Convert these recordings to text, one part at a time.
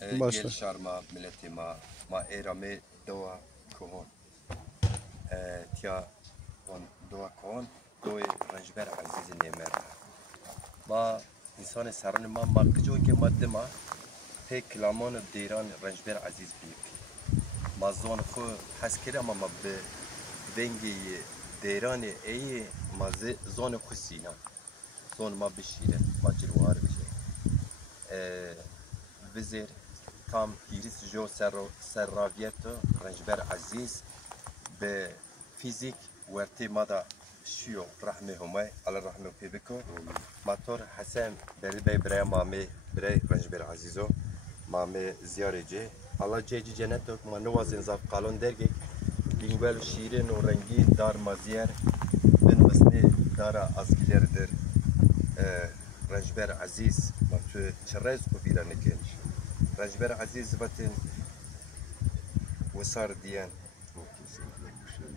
Başla. Gel şarma milletima ma erame doğa kohon. Tya on doğa kohon doğa rejber azizin yemer. Ma insan serun ma makjo ke madde ma pek lamon deran rejber aziz büyük. Ma zon xo haskere ama ma be dengi deran ey ma zon xo sina. Zon ma bişire ma cilwar bişire. Vizir tam iris jo serravieto rejber aziz be fizik werti mada şiyo rahme humay ala rahme pebiko motor hasan beri bre mame bre rejber azizo mame ziyareci ala ceci cennetok manuvazin zaf kalon derge lingvel şiirin o rengi dar maziyer bin mesne dara azgilerdir rejber aziz matu çerez kubiraneken rejber aziz vatin وصار ديان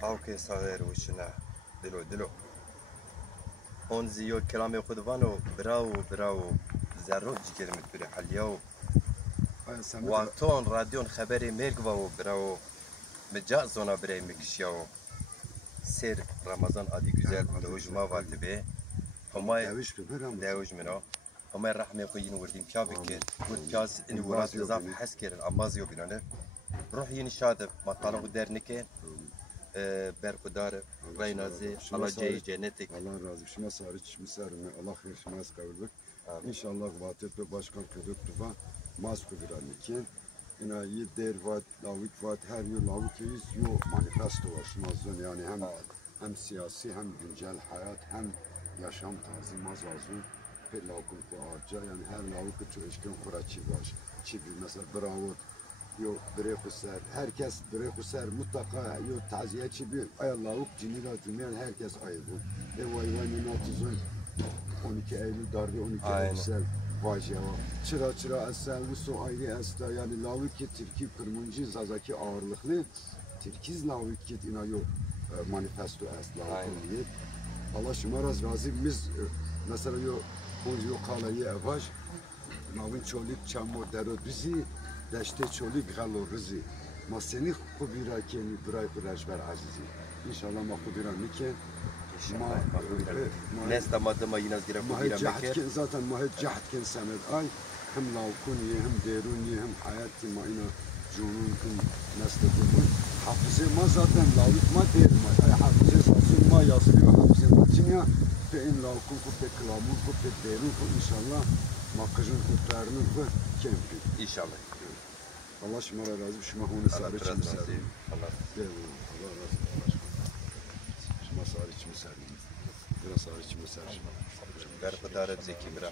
او كي صغير وشنا دلو اون زيو كلامي خدوانو براو زارو جيكر متبري حليو وانتون راديون خبري ميرغواو براو مجازونا بري مكشيو سير رمضان ادي güzel دوج ما والتبي هما داوج منو هما الرحمه خوين وردين كابكر وركاز ان وراس نظام حسكر امازيو بينانه روح ين شادب مطالق درنكه برخدار رينازي الله جاي جنتك Allah razı olsun. Şuna sarıç misarını Allah hırşmaz kavurluk. İnşallah vatet ve başkan ködük tufa masku biranlıken. Yine iyi der vat, lavuk vat, her yıl lavuk yiyiz. Yo manifesto var. Şunazın yani hem siyasi hem güncel hayat hem yaşam tarzı mazazı. Pe lavukun ku ağaca yani her lavuk çoğuşken kuraçı var. Çibi mesela bravo. Yo bre kuser herkes bre kuser mutlaka yo taziye çibi ay Allah'uk cinila cümleyen herkes ayı bu ve vay natuzun 12 Eylül darbe 12 Eylül vajeva çıra eselli so ayrı esta yani laviki Türkiye kırmıncı zazaki ağırlıklı Türkiz laviki inayo manifesto esla Allah şımaraz razı biz mesela yo konjo kalayı evaj navin çolik çamur dero bizi داشته چولی غلو رزی ما سنی خوبی را که برای رجبر عزیزی انشالله ما خوبی را میکن ما نست ماده ما ایناز گیره خوبی را میکن zaten ما جهد کن سند آی هم لاوکونی هم درونی هم حیاتی ما اینا جنون کن نست کن حافظه ما zaten لاوک ما دیر ما حافظه سازون ما یاسری و حافظه ما چنیا به این لاوکون کو به کلامون کو به درون کو انشالله ما کجون کو پرنون کو کم کن inşallah Allah şımara razı olsun. Şıma honu sarı içimi sarı. Allah razı olsun. Şıma sarı içimi sarı. Biraz sarı içimi sarı. Berkudar zeki bira